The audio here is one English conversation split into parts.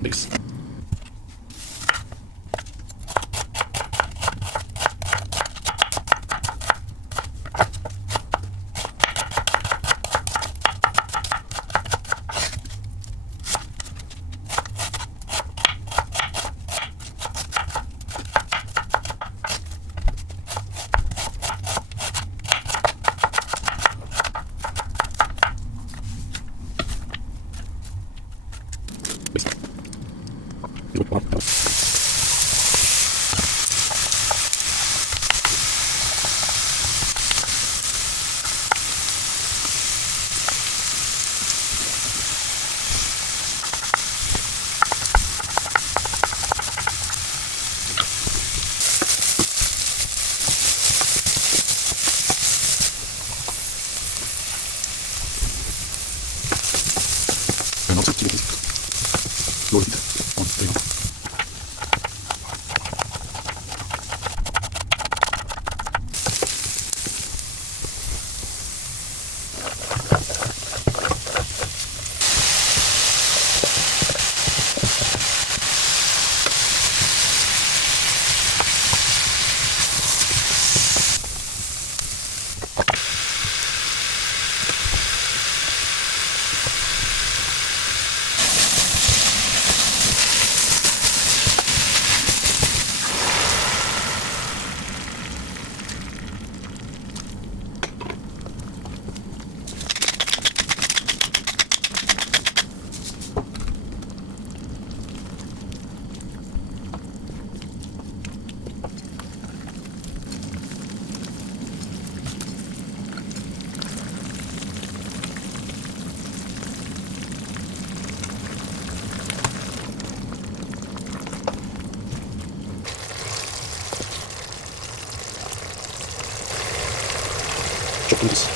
Mix. Chopping this.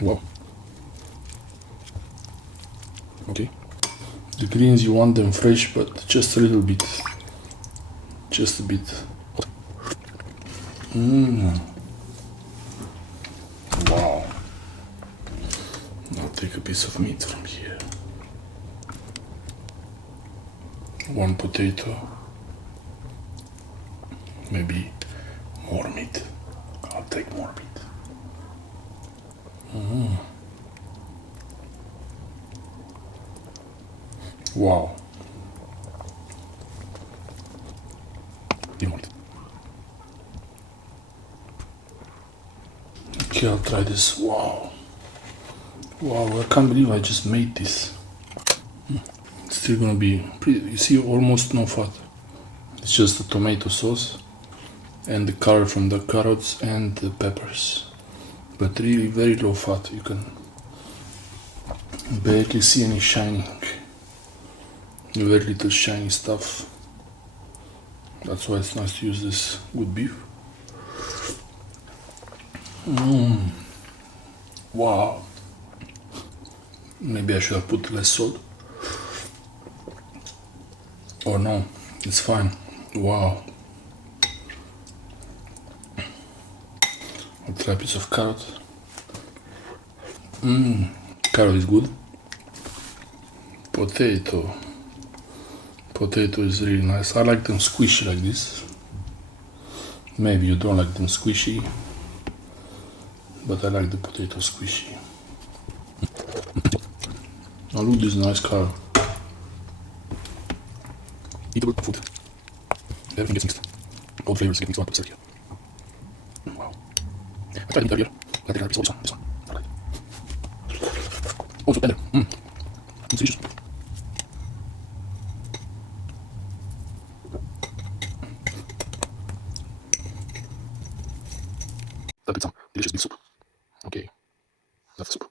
Wow. Okay. The greens, you want them fresh, but just a little bit. Just a bit. Wow. I'll take a piece of meat from here. One potato. Maybe more meat. I'll take more meat. Wow. Okay, I'll try this. Wow. Wow, I can't believe I just made this. It's still gonna be pretty, you see, almost no fat. It's just the tomato sauce and the color from the carrots and the peppers. But really very low fat. You can barely see any shining. Very little shiny stuff. That's why it's nice to use this good beef. Wow. Maybe I should have put less salt. Or no, it's fine. Wow. I'll try a piece of carrot. Carrot is good. Potato. Potato is really nice. I like them squishy like this. Maybe you don't like them squishy, but I like the potato squishy. Oh, look, this nice color. eatable food. Everything gets mixed. All flavors get mixed one here. Wow. I tried meat earlier. I think I this one. This one. Alright. Also tender. It's delicious. That did some delicious beef soup. Okay. That's the soup.